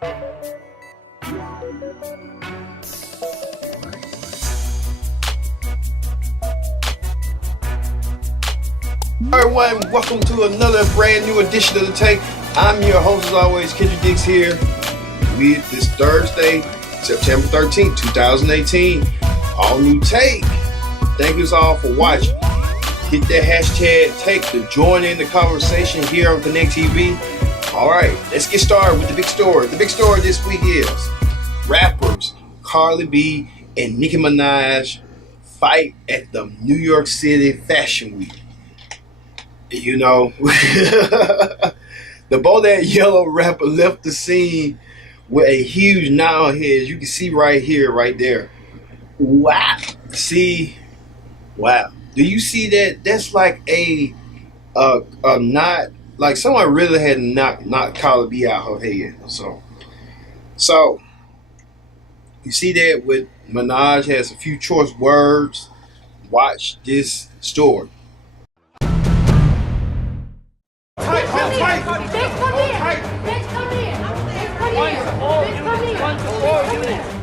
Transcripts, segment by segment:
Everyone, welcome to another brand new edition of The Take. I'm your host as always, Kendrick Dix here with this Thursday, September 13th, 2018. All new Take. Thank you all for watching. Hit that hashtag Take to join in the conversation here on Connect TV. Alright, let's get started with the big story. The big story this week is rappers Cardi B and Nicki Minaj fight at the New York City Fashion Week. You know, the Bodak Yellow rapper left the scene with a huge knot on his. You can see right here, right there. Wow. See, wow. Do you see that? That's like a knot. Like someone really had knocked Cardi B out her head. So you see that with Minaj has a few choice words. Watch this story.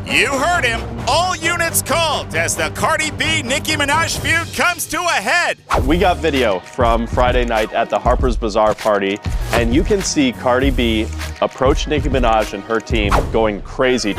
You heard him. All units called as the Cardi B-Nicki Minaj feud comes to a head. We got video from Friday night at the Harper's Bazaar party, and you can see Cardi B approach Nicki Minaj and her team going crazy.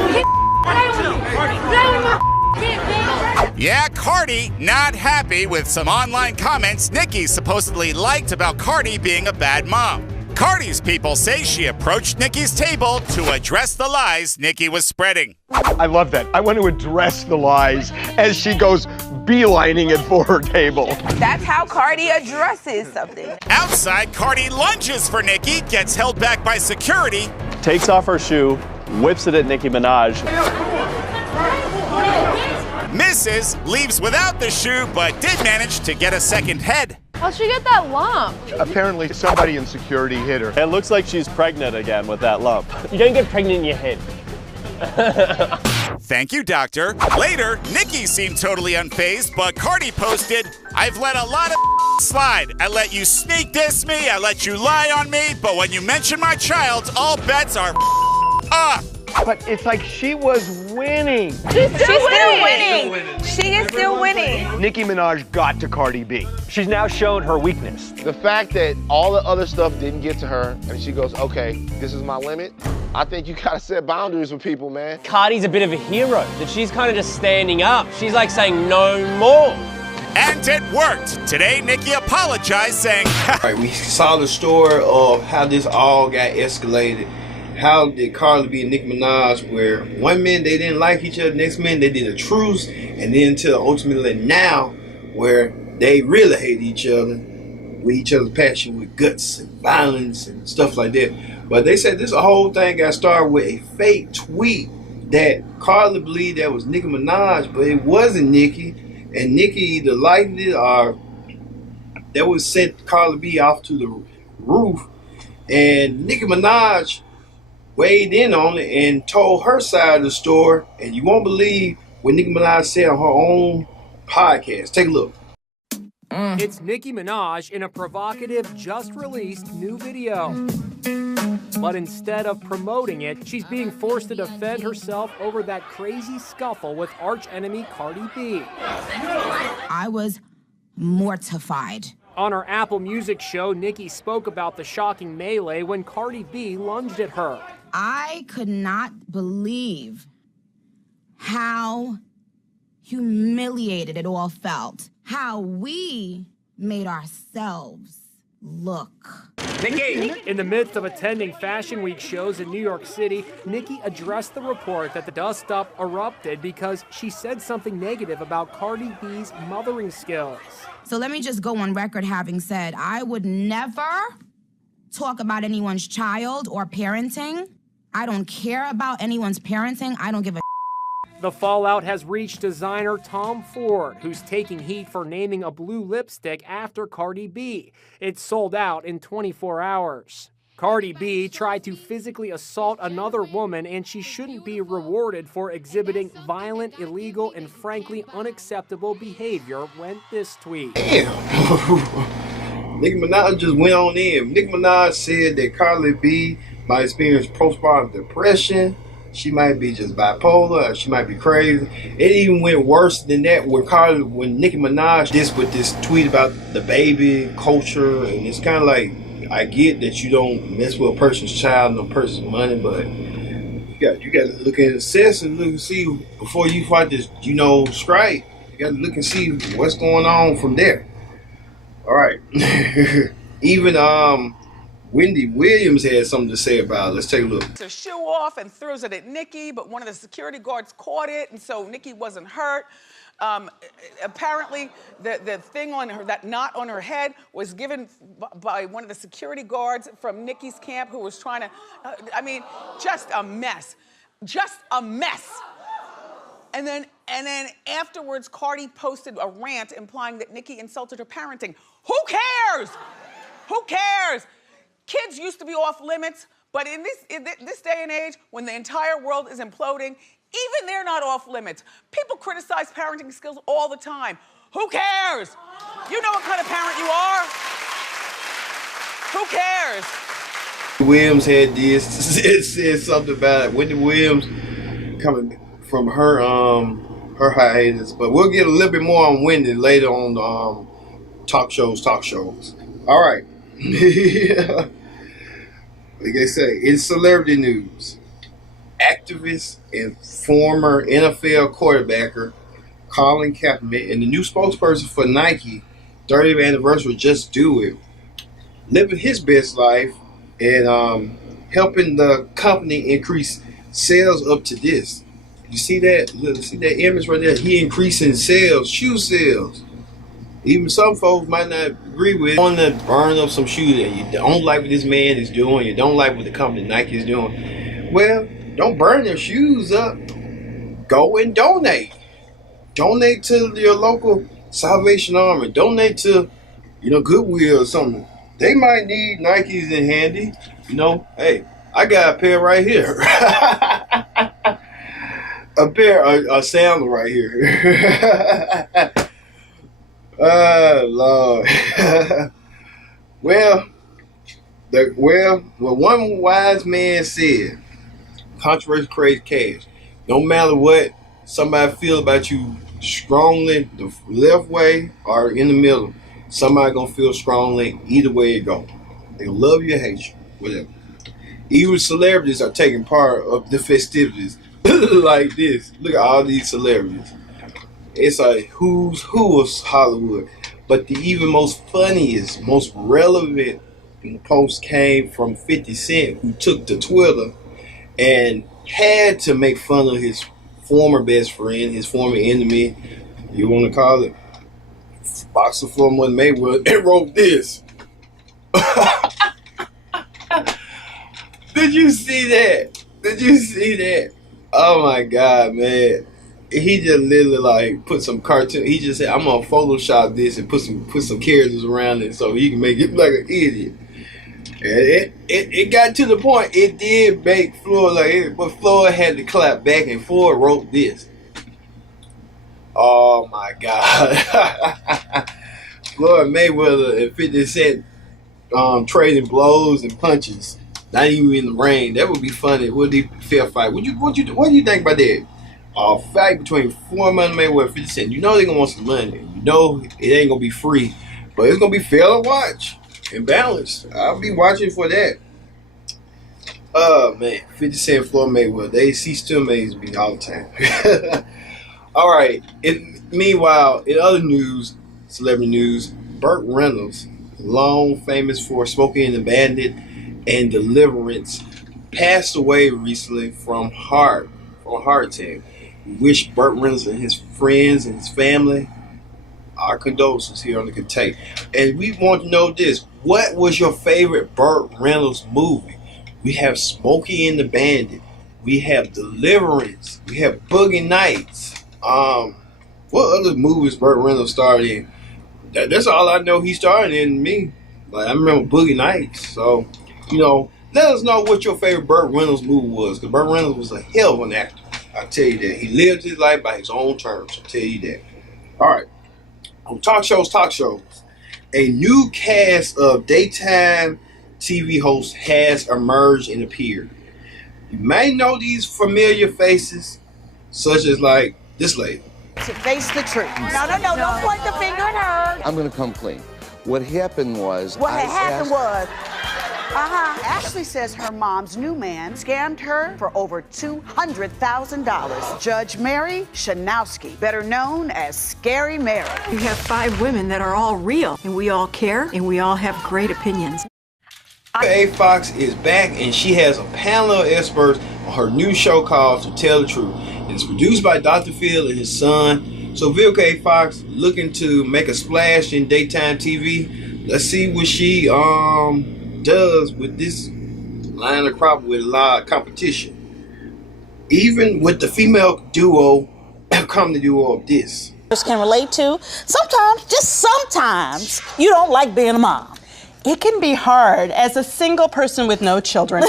Yeah, Cardi not happy with some online comments Nicki supposedly liked about Cardi being a bad mom. Cardi's people say she approached Nicki's table to address the lies Nicki was spreading. I love that. I want to address the lies as she goes beelining it for her table. That's how Cardi addresses something. Outside, Cardi lunges for Nicki, gets held back by security, Takes off her shoe, whips it at Nicki Minaj. misses, leaves without the shoe, but did manage to get a second head. How'd she get that lump? Apparently somebody in security hit her. It looks like she's pregnant again with that lump. You don't get pregnant in your head. Thank you, doctor. Later, Nicki seemed totally unfazed, but Cardi posted, I've let a lot of slide. I let you sneak diss me, I let you lie on me, but when you mention my child, all bets are off. But it's like she was winning. She's still winning. She is still winning. Nicki Minaj got to Cardi B. She's now shown her weakness. The fact that all the other stuff didn't get to her and she goes, okay, this is my limit. I think you gotta set boundaries with people, man. Cardi's a bit of a hero, that she's kind of just standing up. She's like saying no more. And it worked. Today, Nicki apologized, saying, All right, we saw the story of how this all got escalated. How did Cardi B and Nicki Minaj, where one minute they didn't like each other, next minute they did a truce, and then until ultimately now, where they really hate each other, with each other's passion, with guts and violence and stuff like that. But they said this whole thing got started with a fake tweet that Cardi believed that was Nicki Minaj, but it wasn't Nicki, and Nicki either liked it or that was sent Cardi B off to the roof, and Nicki Minaj weighed in on it and told her side of the story, and you won't believe what Nicki Minaj said on her own podcast. Take a look. It's Nicki Minaj in a provocative, just-released new video. But instead of promoting it, she's being forced to defend herself over that crazy scuffle with arch-enemy Cardi B. I was mortified. On her Apple Music show, Nicki spoke about the shocking melee when Cardi B lunged at her. I could not believe how humiliated it all felt. How we made ourselves look. In the midst of attending Fashion Week shows in New York City, Nicki addressed the report that the dust-up erupted because she said something negative about Cardi B's mothering skills. So let me just go on record having said, I would never talk about anyone's child or parenting. I don't care about anyone's parenting. I don't give a The fallout has reached designer Tom Ford, who's taking heat for naming a blue lipstick after Cardi B. It sold out in 24 hours. Cardi B tried to physically assault another woman, and she shouldn't be rewarded for exhibiting violent, illegal, and frankly unacceptable behavior, went this tweet. Damn. Nicki Minaj just went on in. Nicki Minaj said that Cardi B might experience postpartum depression. She might be just bipolar. Or she might be crazy. It even went worse than that when Nicki Minaj with this tweet about the baby culture, and it's kind of like, I get that you don't mess with a person's child and a person's money, but you got to look at the sense and look and see before you fight this, strike. You got to look and see what's going on from there. All right. Even Wendy Williams had something to say about it. Let's take a look. A shoe off and throws it at Nicki, but one of the security guards caught it, and so Nicki wasn't hurt. Apparently, the thing on her, that knot on her head, was given by one of the security guards from Nicki's camp who was trying to, just a mess. Just a mess. And then afterwards, Cardi posted a rant implying that Nicki insulted her parenting. Who cares? Who cares? Kids used to be off limits, but in this day and age, when the entire world is imploding, even they're not off limits. People criticize parenting skills all the time. Who cares? You know what kind of parent you are. Who cares? Williams had this. It said something about it. Wendy Williams coming from her hiatus, but we'll get a little bit more on Wendy later on talk shows. All right. Like they say, in celebrity news, activist and former NFL quarterbacker Colin Kaepernick and the new spokesperson for Nike 30th anniversary Just Do It, living his best life and helping the company increase sales up to this. You see that? See that image right there? He increasing sales, shoe sales. Even some folks might not agree with it. Want to burn up some shoes and you don't like what this man is doing, you don't like what the company Nike is doing. Well, don't burn their shoes up. Go and donate. Donate to your local Salvation Army. Donate to, Goodwill or something. They might need Nikes in handy. Hey, I got a pair right here. A sandal right here. Oh, Lord. Well, one wise man said, controversy creates cash. No matter what somebody feel about you strongly, the left way or in the middle, somebody gonna feel strongly either way it go. They love you or hate you, whatever. Even celebrities are taking part of the festivities like this. Look at all these celebrities. It's a who's who of Hollywood. But the even most funniest, most relevant post came from 50 Cent, who took to Twitter and had to make fun of his former best friend, his former enemy, you want to call it, boxer Floyd Mayweather, and wrote this. Did you see that? Oh my God, man. He just literally put some cartoon. He just said, I'm gonna Photoshop this and put some characters around it so he can make it look like an idiot. And it got to the point, it did make Floyd but Floyd had to clap back, and Floyd wrote this. Oh my God. Floyd Mayweather and 50 Cent trading blows and punches, not even in the ring. That would be funny. Would be a fair fight. What do you think about that? A fight between Floyd Mayweather and 50 Cent. They're gonna want some money. It ain't gonna be free, but it's gonna be fair to watch and balanced. I'll be watching for that. Oh man, 50 Cent, Floyd Mayweather, they still amaze me all the time. All right. Meanwhile, in other news, celebrity news, Burt Reynolds, long famous for Smokey and the Bandit and Deliverance, passed away recently from heart attack. We wish Burt Reynolds and his friends and his family our condolences here on the Take. And we want to know this. What was your favorite Burt Reynolds movie? We have Smokey and the Bandit. We have Deliverance. We have Boogie Nights. What other movies Burt Reynolds starred in? That's all I know he starred in. Me, like I remember Boogie Nights. So, let us know what your favorite Burt Reynolds movie was, because Burt Reynolds was a hell of an actor. I'll tell you that. He lived his life by his own terms. I'll tell you that. All right. On talk shows. A new cast of daytime TV host has emerged and appeared. You may know these familiar faces, such as like this lady. To face the truth. No, don't point the finger at her. I'm gonna come clean. What happened was Ashley says her mom's new man scammed her for over $200,000. Judge Mary Shanowski, better known as Scary Mary. You have 5 women that are all real, and we all care, and we all have great opinions. A. Fox is back, and she has a panel of experts on her new show called To Tell the Truth. It's produced by Dr. Phil and his son. So Vivica A. Fox looking to make a splash in daytime TV. Let's see what she does with this line of crop with a lot of competition. Even with the female duo, comedy duo of this. Can relate to. Sometimes, just sometimes, you don't like being a mom. It can be hard as a single person with no children.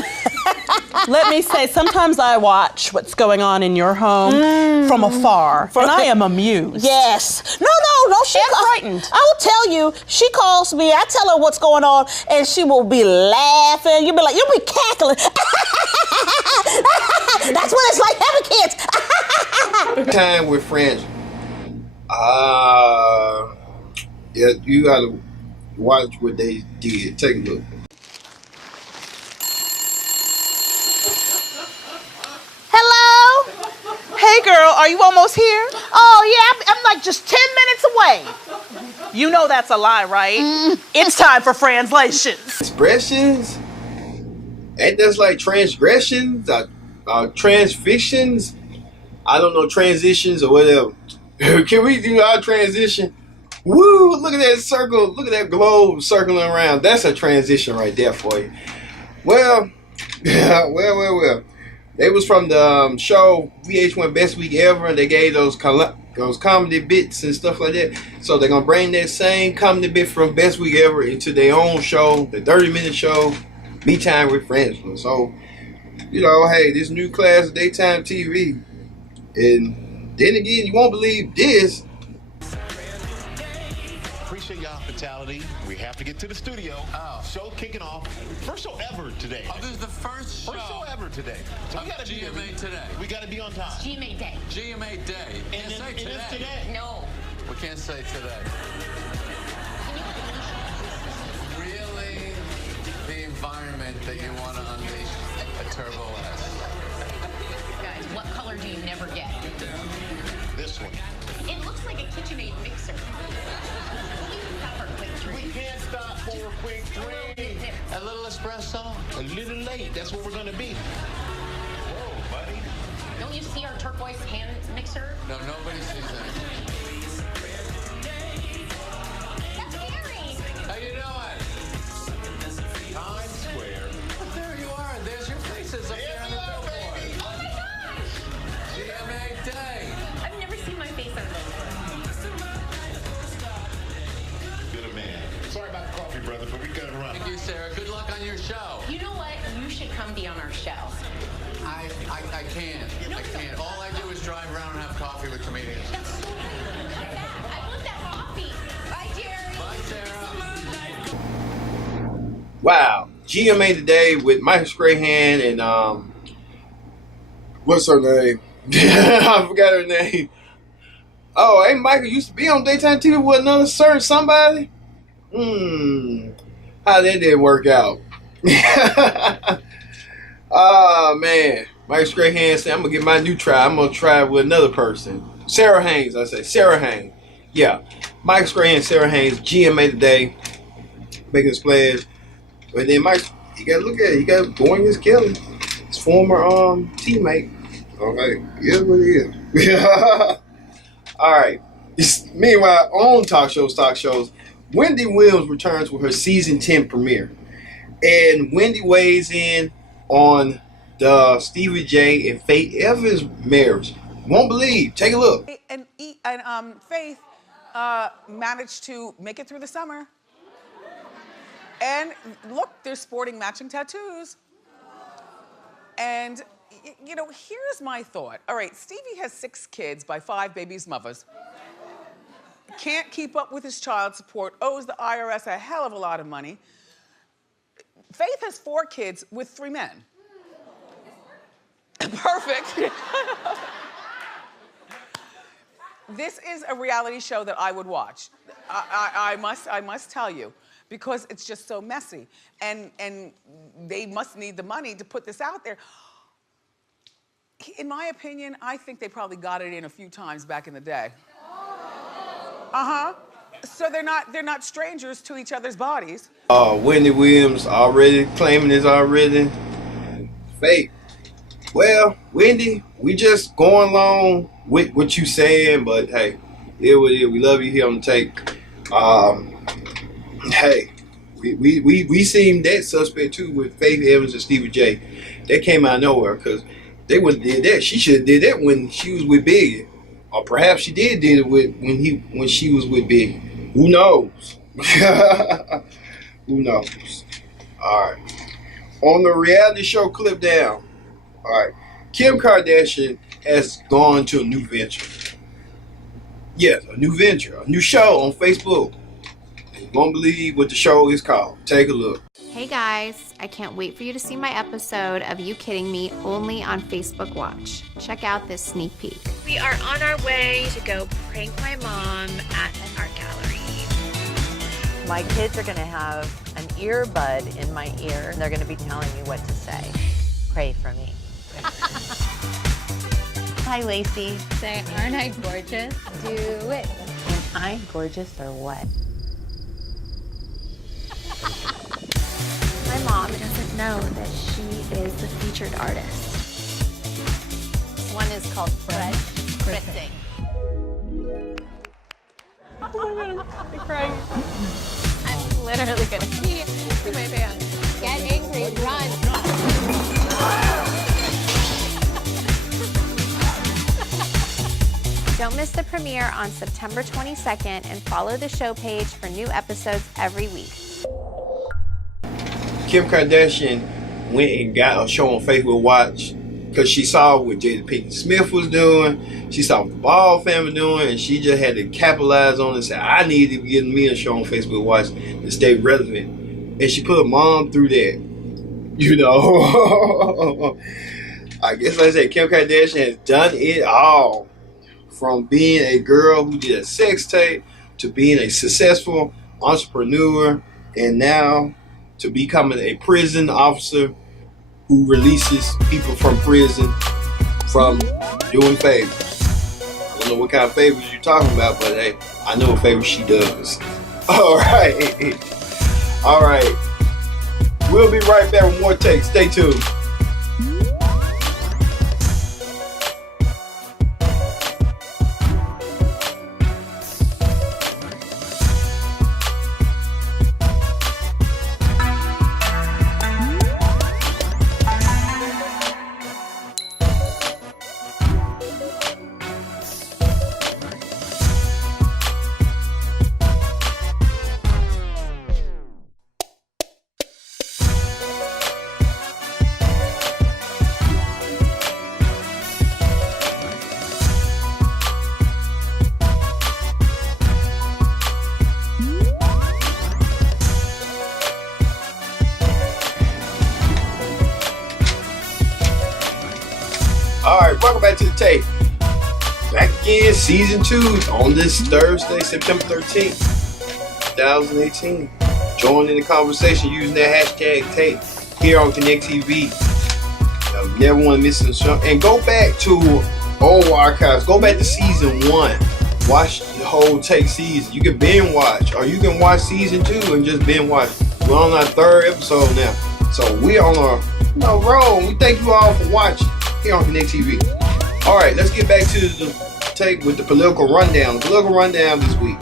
Let me say, sometimes I watch what's going on in your home from afar, and I am amused. Yes. No, she frightened. I will tell you, she calls me, I tell her what's going on, and she will be laughing. You'll be cackling. That's what it's like having kids. Time with friends. Yeah, you gotta watch what they did. Take a look. Hello? Hey girl, are you almost here? Oh yeah, I'm like just 10 minutes away. You know that's a lie, right? It's time for translations. Expressions? Ain't that like transgressions? Transfictions? I don't know, transitions or whatever. Can we do our transition? Woo! Look at that circle. Look at that globe circling around. That's a transition right there for you. Well. They was from the show VH1 Best Week Ever, and they gave those comedy bits and stuff like that. So they're gonna bring that same comedy bit from Best Week Ever into their own show, the 30-minute show, Me Time with Friends. So, you know, hey, this new class of daytime TV. And then again, you won't believe this. Appreciate your hospitality. We have to get to the studio. Show kicking off. First show ever today. Oh, this is the first show ever today. So we gotta be GMA today. We gotta be on time. It's GMA Day. GMA Day. And Can't say it is today. No. We can't say today. Really, the environment that you want to unleash a Turbo S. Guys, what color do you never get? This one. It looks like a KitchenAid mixer. We can't stop for a quick drink. A little espresso. A little late. That's what we're gonna be. Whoa, buddy. Don't you see our turquoise hand mixer? No, nobody sees that. That's Gary. How you doing? Times Square. But there you are. There's your faces up there on the billboard. Oh my gosh. GMA Day. I've never seen my face on a billboard. Good a man. Sorry about the coffee, brother, but we gotta run. Thank you, Sarah. Good luck on your show. You know what? You should come be on our show. I can't. I can't. All I do is drive around and have coffee with comedians. That's so cool. I want that coffee. Bye, Jerry. Bye, Sarah. Wow. GMA today with Michael Strahan and what's her name? I forgot her name. Oh, hey, Michael used to be on daytime TV with another certain somebody. How that didn't work out. Oh man, Michael Strahan said, "I'm gonna get my new try. I'm gonna try with another person." Sarah Haynes, I say Sarah Haynes. Yeah, Michael Strahan, Sarah Haynes, GMA today, making a splash. But then Mike, you gotta look at it. You got Boying Kelly, his former teammate. Okay, yeah, what it is. All right. Meanwhile, on talk shows, Wendy Williams returns with her season 10 premiere, and Wendy weighs in on the Stevie J and Faith Evans marriage. Won't believe. Take a look. And Faith managed to make it through the summer. And look, they're sporting matching tattoos. And, you know, here's my thought. All right, Stevie has 6 kids by 5 babies' mothers. Can't keep up with his child support, owes the IRS a hell of a lot of money. Faith has 4 kids with 3 men. Perfect. This is a reality show that I would watch. I must tell you, because it's just so messy, and they must need the money to put this out there. In my opinion, I think they probably got it in a few times back in the day. So they're not strangers to each other's bodies. Wendy Williams already claiming it's already fake. Well, Wendy, we just going along with what you saying, but hey, here it is. We love you here on the tape. Hey, we seen that suspect too with Faith Evans and Stevie J. That came out of nowhere because they wouldn't did that. She should have did that when she was with Biggie, or perhaps she did it with when she was with Biggie. Who knows? Who knows? All right. On the reality show Clip Down. All right. Kim Kardashian has gone to a new venture. Yes, a new venture, a new show on Facebook. You won't believe what the show is called. Take a look. Hey guys, I can't wait for you to see my episode of You Kidding Me only on Facebook Watch. Check out this sneak peek. We are on our way to go prank my mom at an art gallery. My kids are going to have an earbud in my ear, and they're going to be telling me what to say. Pray for me. Hi, Lacey. Say, aren't I gorgeous? Do it. Am I gorgeous or what? My mom doesn't know that she is the featured artist. One is called Fresh Christing. Oh my God, I'm crying. I'm literally gonna pee through my pants. Get angry, run. Don't miss the premiere on September 22nd and follow the show page for new episodes every week. Kim Kardashian went and got a show on Facebook Watch because she saw what Jada Pinkett Smith was doing. She saw what the Ball family doing, and she just had to capitalize on it and say, I need to get me a show on Facebook Watch to stay relevant. And she put her mom through that. You know, I guess like I said, Kim Kardashian has done it all. From being a girl who did a sex tape to being a successful entrepreneur, and now to becoming a prison officer who releases people from prison from doing favors. I don't know what kind of favors you're talking about, but hey, I know what favors she does. All right. All right. We'll be right back with more takes. Stay tuned. Alright, welcome back to the tape. Back again, season 2 on this Thursday, September 13th, 2018. Join in the conversation using that hashtag tape here on Connect TV. You never want to miss the show. And go back to old archives. Go back to season 1. Watch the whole tape season. You can binge watch, or you can watch season 2 and just binge watch. We're on our 3rd episode now. So we're on a roll. We thank you all for watching here on Connect TV. Alright, let's get back to the tape with the political rundown. The political rundown this week.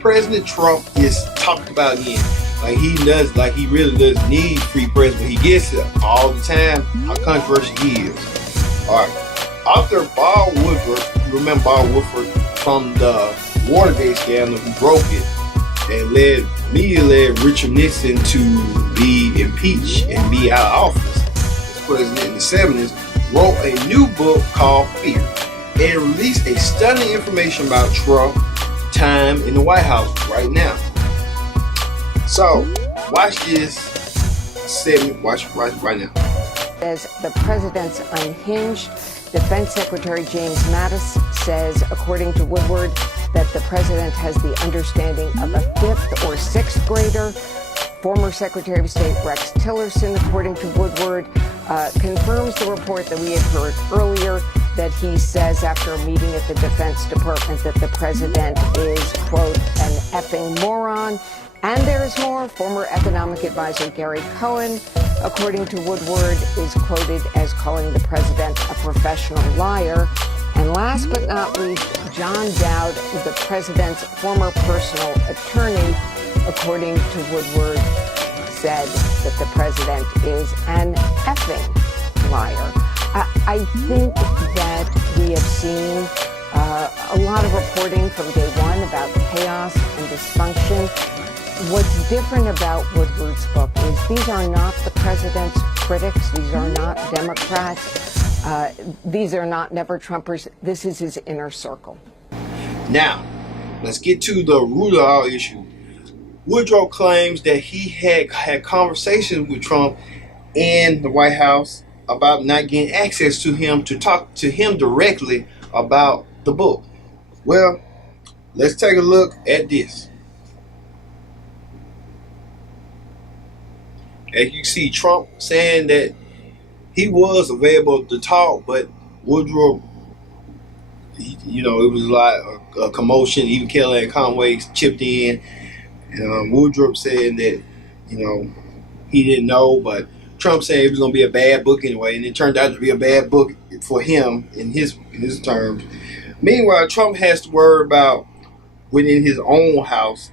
President Trump is talked about again. Like he really does need free press, but he gets it all the time. How controversial he is. Alright. Author Bob Woodward, you remember Bob Woodward from the Watergate scandal, who broke it and led Richard Nixon to be impeached and be out of office as president in the 70s, wrote a new book called Fear and released a stunning information about Trump's time in the White House right now. So, watch this segment. Watch it right now. As the president's unhinged, Defense Secretary James Mattis says, according to Woodward, that the president has the understanding of a 5th or 6th grader. Former Secretary of State Rex Tillerson, according to Woodward, confirms the report that we had heard earlier, that he says after a meeting at the Defense Department that the president is, quote, an effing moron. And there's more. Former economic advisor Gary Cohen, according to Woodward, is quoted as calling the president a professional liar. And last but not least, John Dowd, the president's former personal attorney, according to Woodward, said that the president is an effing liar. I think that we have seen a lot of reporting from day one about chaos and dysfunction. What's different about Woodward's book is these are not the president's critics. These are not Democrats. These are not never-Trumpers. This is his inner circle. Now, let's get to the root of our issue. Woodrow claims that he had conversations with Trump in the White House about not getting access to him to talk to him directly about the book. Well, let's take a look at this. As you see, Trump saying that he was available to talk, but Woodrow, it was like a commotion. Even Kellyanne Conway chipped in. And Woodrow saying that, he didn't know, but Trump said it was going to be a bad book anyway, and it turned out to be a bad book for him in his terms. Meanwhile, Trump has to worry about within his own house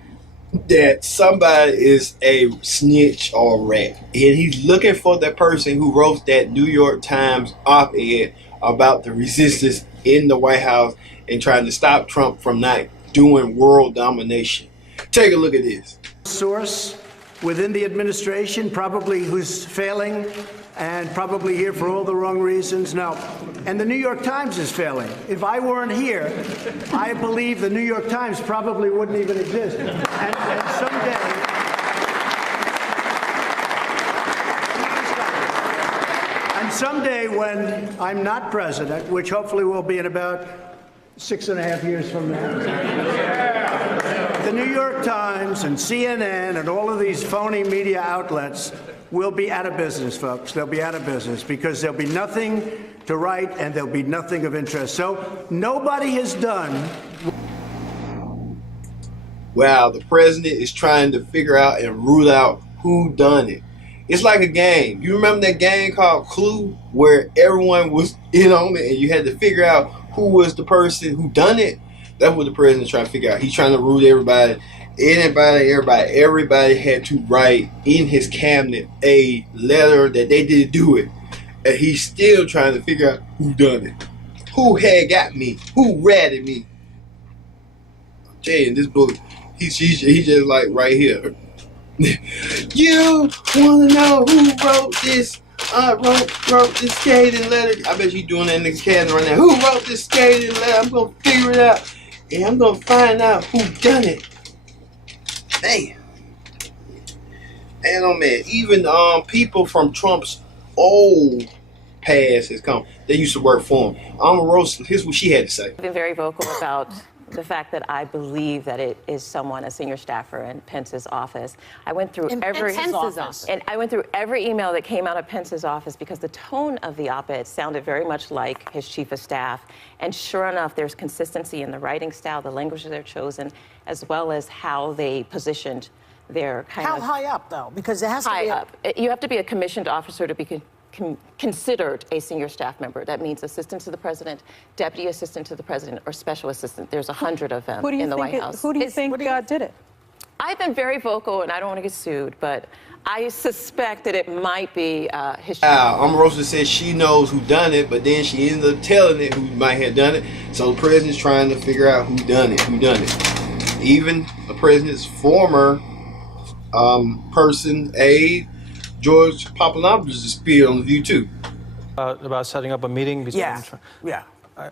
that somebody is a snitch or a rat, and he's looking for that person who wrote that New York Times op-ed about the resistance in the White House and trying to stop Trump from not doing world domination. Take a look at this. Source within the administration, probably who's failing and probably here for all the wrong reasons. No. And the New York Times is failing. If I weren't here, I believe the New York Times probably wouldn't even exist. And someday when I'm not president, which hopefully will be in about 6.5 years from now, the New York Times and CNN and all of these phony media outlets will be out of business, folks. They'll be out of business because there'll be nothing to write and there'll be nothing of interest. So nobody has done. Wow, the president is trying to figure out and root out who done it. It's like a game. You remember that game called Clue where everyone was in on it and you had to figure out who was the person who done it? That's what the president's trying to figure out. He's trying to root everybody. Everybody had to write in his cabinet a letter that they didn't do it. And he's still trying to figure out who done it. Who had got me? Who ratted me? I'm telling you, in this book, he's just like right here. You want to know who wrote this? Wrote this scathing letter. I bet you doing that in the cabinet right now. Who wrote this scathing letter? I'm going to figure it out. And I'm going to find out who done it. Man. And oh man, even people from Trump's old past has come. They used to work for him. Here's what she had to say. I've been very vocal about the fact that I believe that it is someone, a senior staffer in Pence's office. I went through every email that came out of Pence's office because the tone of the op-ed sounded very much like his chief of staff. And sure enough, there's consistency in the writing style, the language that they're chosen, as well as how they positioned their How high up, though? Because it has to be high up. You have to be a commissioned officer to be considered a senior staff member. That means assistant to the president, deputy assistant to the president, or special assistant. There's 100 of them in the White House. Who do you think did it? I've been very vocal, and I don't want to get sued, but I suspect that it might be his. Omarosa says she knows who done it, but then she ended up telling it who might have done it. So the president's trying to figure out who done it. Even the president's former aide, George Papadopoulos, is spilled on The View too. About setting up a meeting between. Yeah.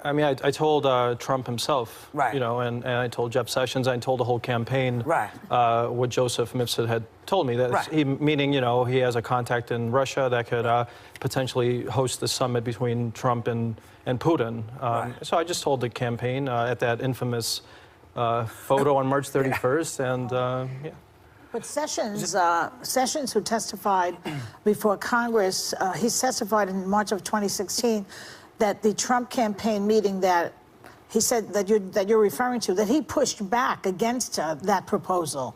I mean, I told Trump himself, you know, and I told Jeff Sessions, I told the whole campaign what Joseph Mifsud had told me, that he, meaning, you know, he has a contact in Russia that could potentially host the summit between Trump and Putin. So I just told the campaign at that infamous photo on March 31st, and yeah. But Sessions, who testified before Congress, he testified in March of 2016 that the Trump campaign meeting that he said that you're referring to, that he pushed back against that proposal.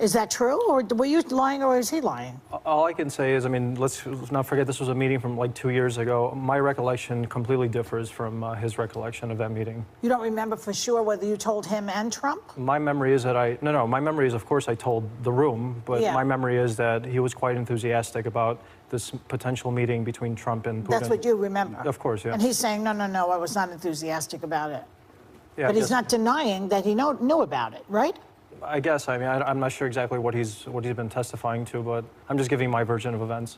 Is that true, or were you lying, or is he lying? All I can say is, I mean, let's not forget this was a meeting from like 2 years ago. My recollection completely differs from his recollection of that meeting. You don't remember for sure whether you told him and Trump? My memory is that my memory is, of course, I told the room, but my memory is that he was quite enthusiastic about this potential meeting between Trump and Putin. That's what you remember? Of course, yeah. And he's saying, no, I was not enthusiastic about it. Yeah, but he's not denying that he knew about it, right? I guess. I mean, I'm not sure exactly what he's been testifying to, but I'm just giving my version of events.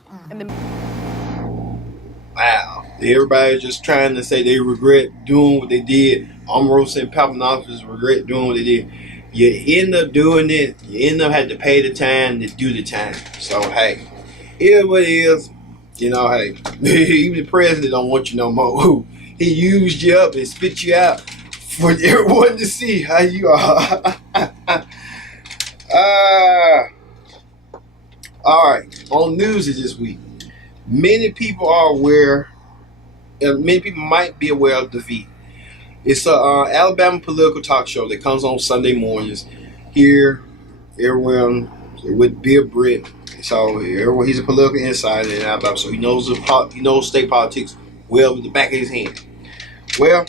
Wow. Everybody's just trying to say they regret doing what they did. Omarosa and Papadopoulos regret doing what they did. You end up doing it. You end up having to pay the time to do the time. So, hey, it is what it is. You know, hey, even the president don't want you no more. He used you up and spit you out for everyone to see how you are. All right, on news this week, many people are aware, many people might be aware of defeat. It's a Alabama political talk show that comes on Sunday mornings here, everyone with Bill Britt. So everyone, he's a political insider in Alabama, so he knows state politics well with the back of his hand. Well,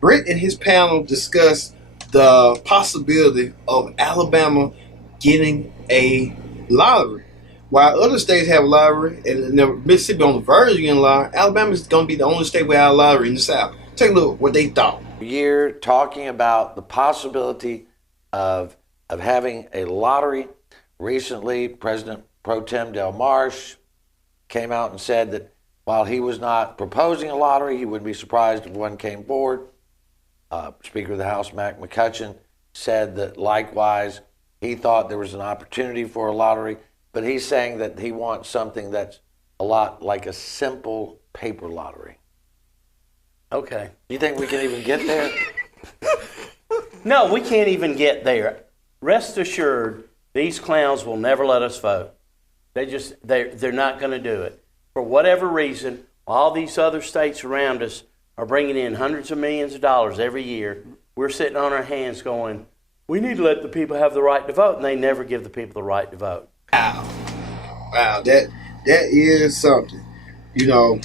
Britt and his panel discussed the possibility of Alabama getting a lottery. While other states have a lottery, and Mississippi on the verge of getting a lottery, Alabama is going to be the only state without a lottery in the South. Take a look what they thought. Year talking about the possibility of having a lottery. Recently, President Pro Tem Del Marsh came out and said that while he was not proposing a lottery, he wouldn't be surprised if one came forward. Speaker of the House, Mac McCutcheon, said that likewise he thought there was an opportunity for a lottery, but he's saying that he wants something that's a lot like a simple paper lottery. Okay. You think we can even get there? No, we can't even get there. Rest assured, these clowns will never let us vote. They're not going to do it. For whatever reason, all these other states around us are bringing in hundreds of millions of dollars every year. We're sitting on our hands going, we need to let the people have the right to vote, and they never give the people the right to vote. Wow, that is something. You know,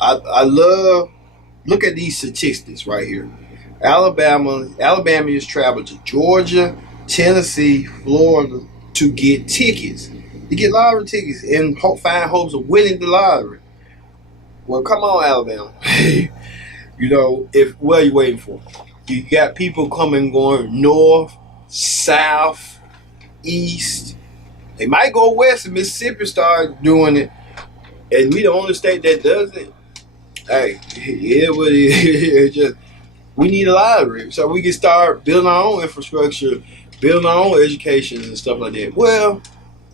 I love, look at these statistics right here. Alabamians travel to Georgia, Tennessee, Florida to get tickets, to get lottery tickets and find hopes of winning the lottery. Well, come on, Alabama. You know, what are you waiting for? You got people coming going north, south, east. They might go west and Mississippi start doing it. And we the only state that does it. Hey, yeah, what it is. Just, we need a lottery so we can start building our own infrastructure, building our own education and stuff like that. Well,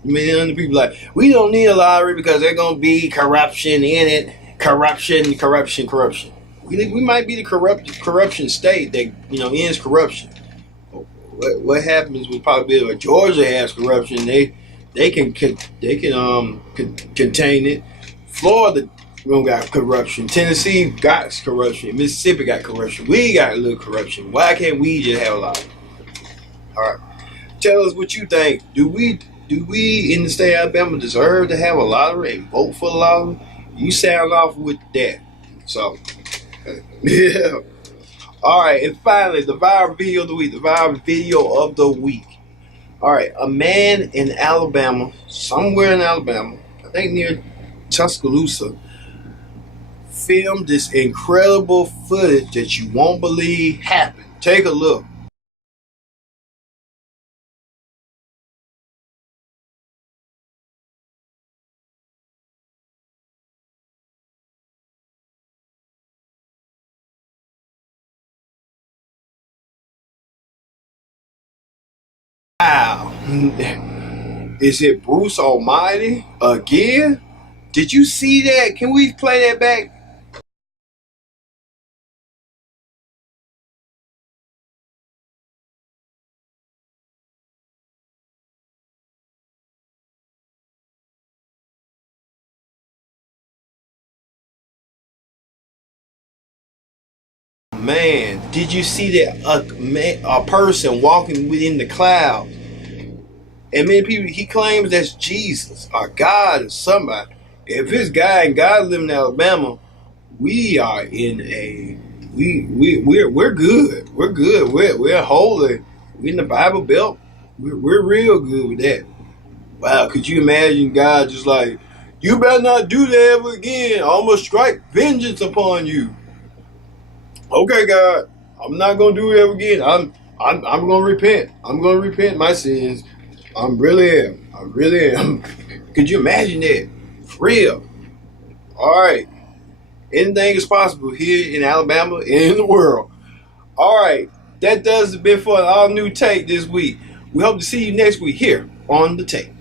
I mean, other people like, we don't need a lottery because there's going to be corruption in it. Corruption. We might be the corruption state that, you know, ends corruption. What happens with probably if Georgia has corruption, they can contain it. Florida got corruption. Tennessee got corruption. Mississippi got corruption. We got a little corruption. Why can't we just have a lottery? All right, tell us what you think. Do we in the state of Alabama deserve to have a lottery and vote for the lottery? You sound off with that. So, yeah. All right, and finally, the viral video of the week. All right, a man in Alabama, somewhere in Alabama, I think near Tuscaloosa, filmed this incredible footage that you won't believe happened. Take a look. Is it Bruce Almighty again? Did you see that? Can we play that back? Man, did you see that a person walking within the clouds? And many people, he claims that's Jesus or God or somebody. If it's God and God live in Alabama, we are in a we're good. We're good. We're holy. We're in the Bible Belt. We're real good with that. Wow, could you imagine God just like, you better not do that ever again. I'm gonna strike vengeance upon you. Okay, God, I'm not gonna do it ever again. I'm gonna repent. I'm gonna repent my sins. I really am. Could you imagine that? For real. All right. Anything is possible here in Alabama and in the world. All right. That does it been for an all new take this week. We hope to see you next week here on the Take.